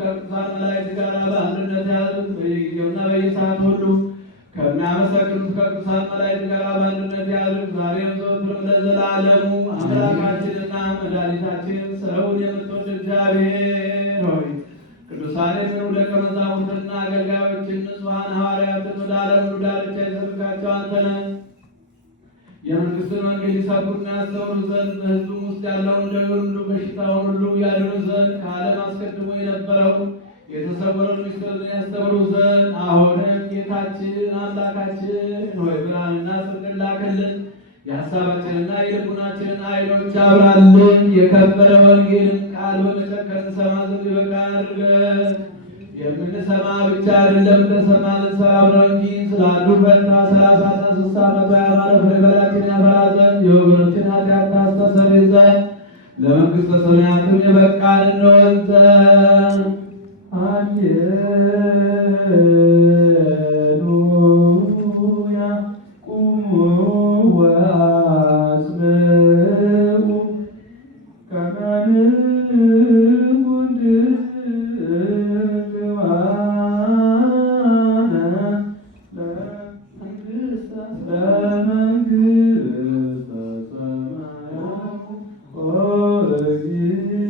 ከቅዱሳን መላእክት ጋር በአንድነት ያሉት በየጊዜውና በየሰዓት ሁሉ ከሚያመሰግኑት ከቅዱሳን መላእክት ጋር በአንድነት ያሉት ዛሬም ዘወትርም ለዘላለሙ አምላካችንና መድኃኒታችን ስራውን የምትወድ እግዚአብሔር ሆይ ቅዱሳን የምሩ ደቀ መዛሙርትና አገልጋዮችን ንጹሐን ሐዋርያትን ወደ ዓለም ሁሉ ዳርቻ የዘረጋቸው አንተ ነህ። የመንግሥትን ወንጌል ይሰብኩና ያስተምሩ ዘንድ በሕዝቡም ውስጥ ያለውን ደዌውን ሁሉ በሽታውን ሁሉ ያድኑ ዘንድ ከዓለም አስቀድሞ የነበረው የተሰወረውን ምስጢርን ያስተምሩ ዘንድ አሁንም ጌታችን አምላካችን ሆይ ብርሃንና ጽድቅን ላክልን። የሐሳባችንና የልቡናችንን ዓይኖች አብራልን። የከበረ ወንጌልን ቃል በመጨከን እንሰማ ዘንድ ይበቃን አድርገን። የምንሰማ ብቻ አይደለም እንደሰማን እንሰራው ነው እንጂ ስላሉ ፈንታ 30 60 መቶ ያማረ ፍሬ በላያችን ያፈራ ዘንድ የወገኖችን ኃጢአት ታስተሰርይ ዘንድ ለመንግሥተ ሰማያትም የበቃን እንሆን ዘንድ ሃሌሉያ። ቁሙ ወአጽምዑ ከመ ንኩን ድልዋነ ለመንግሥተ ሰማያት ወእግዚእነ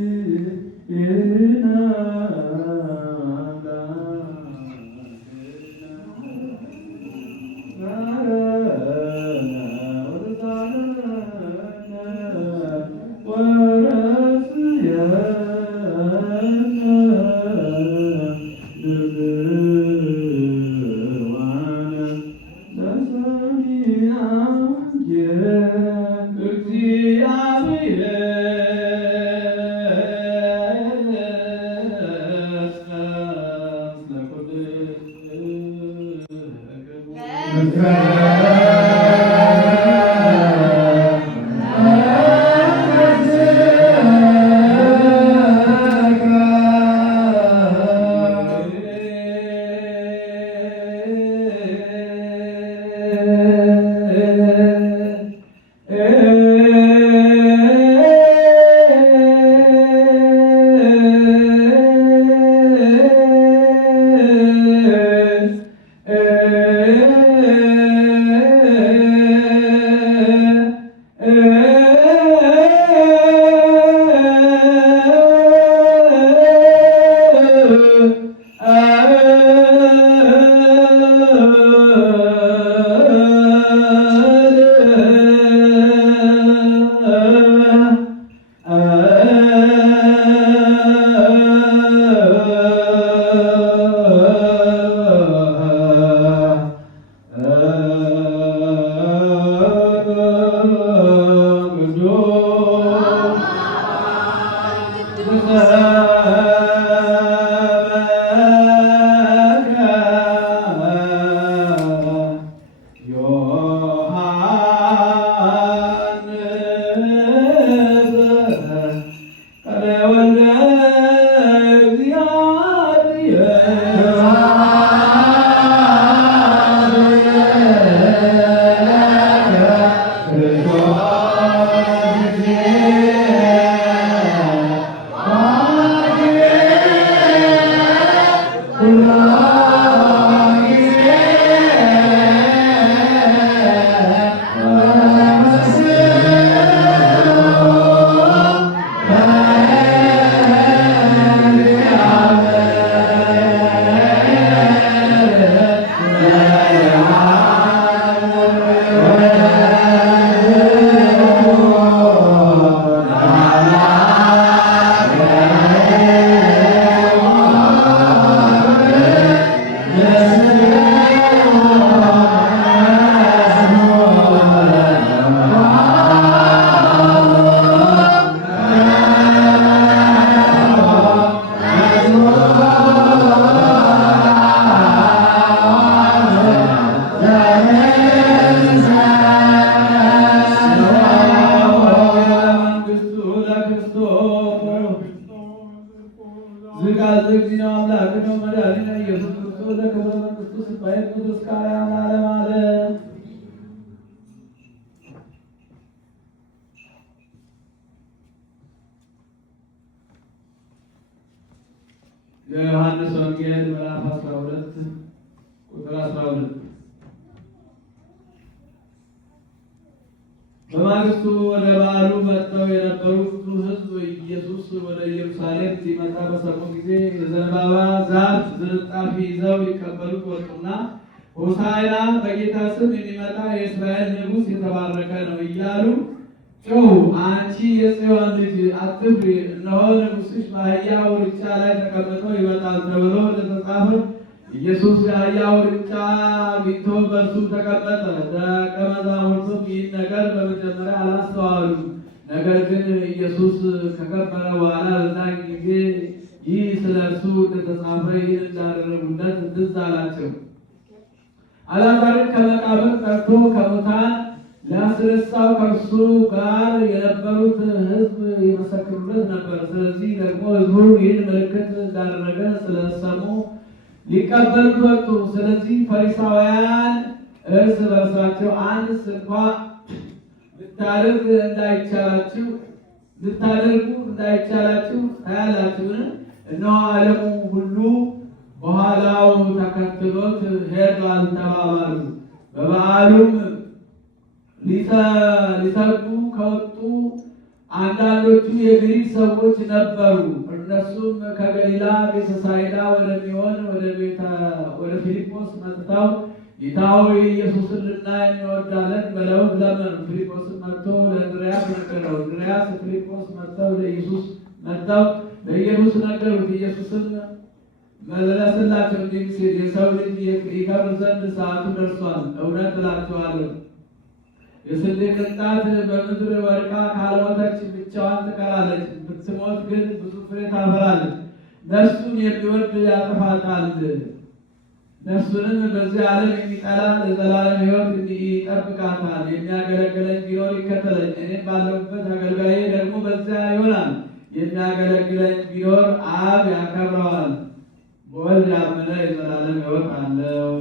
የዮሐንስ ወንጌል ምዕራፍ 12 ቁጥር 12። በማግስቱ ወደ በዓሉ መጥተው የነበሩ ብዙ ሕዝብ ኢየሱስ ወደ ኢየሩሳሌም ሲመጣ በሰሙ ጊዜ የዘንባባ ዛፍ ዝንጣፊ ይዘው ሊቀበሉት ወጡና ሆሳዕና በጌታ ስም የሚመጣ የእስራኤል ንጉሥ የተባረከ ነው እያሉ ጮኹ። አንቺ የጽዮን ልጅ አትፍሪ፣ እነሆ ንጉሥሽ በአህያ ውርንጫ ላይ ተቀምጦ ይመጣል ተብሎ እንደተጻፈ ኢየሱስ የአህያ ውርንጫ አግኝቶ በእርሱ ተቀመጠ። ደቀ መዛሙርቱም ይህን ነገር በመጀመሪያ አላስተዋሉም። ነገር ግን ኢየሱስ ከከበረ በኋላ በዛን ጊዜ ይህ ስለ እርሱ እንደተጻፈ ይህን እንዳደረጉለት ትዝ አላቸው። አልዓዛርን ከመቃብር ጠርቶ ከሙታን ሊያስነሳው ከእርሱ ጋር የነበሩት ሕዝብ ይመሰክሩለት ነበር። ስለዚህ ደግሞ ሕዝቡ ይህን ምልክት እንዳደረገ ስለሰሙ ሊቀበሉት ወጡ። ስለዚህ ፈሪሳውያን እርስ በርሳቸው አንድስ እንኳ ልታደርጉ እንዳይቻላችሁ ታያላችሁን? እነሆ ዓለሙ ሁሉ በኋላው ተከትሎት ሄዷል ተባባሉ። በበዓሉም ሊሰግዱ ከወጡ አንዳንዶቹ የግሪክ ሰዎች ነበሩ። እነሱም ከገሊላ ቤተሳይዳ ወደሚሆን ወደ ፊልጶስ መጥተው ጌታ ሆይ ኢየሱስን ልናይ እንወዳለን ብለውት ለመኑ። ፊልጶስን መጥቶ ለእንድርያስ ነገረው። እንድርያስ ፊልጶስ መጥተው ለኢየሱስ ነገሩት። ኢየሱስን መለሰላቸው እንዲህ ሲል የሰው ልጅ ይከብር ዘንድ ሰዓቱ ደርሷል። እውነት እላችኋለሁ የስንዴ ቅንጣት በምድር ወድቃ ካልሞተች ብቻዋን ትቀራለች፣ ብትሞት ግን ብዙ ፍሬ ታፈራለች። ነፍሱን የሚወድ ያጠፋታል፣ ነፍሱንም በዚህ ዓለም የሚጠላ ለዘላለም ሕይወት ይጠብቃታል። የሚያገለግለኝ ቢኖር ይከተለኝ፣ እኔም ባለሁበት አገልጋዬ ደግሞ በዚያ ይሆናል። የሚያገለግለኝ ቢኖር አብ ያከብረዋል። በወልድ ያመነ የዘላለም ሕይወት አለው።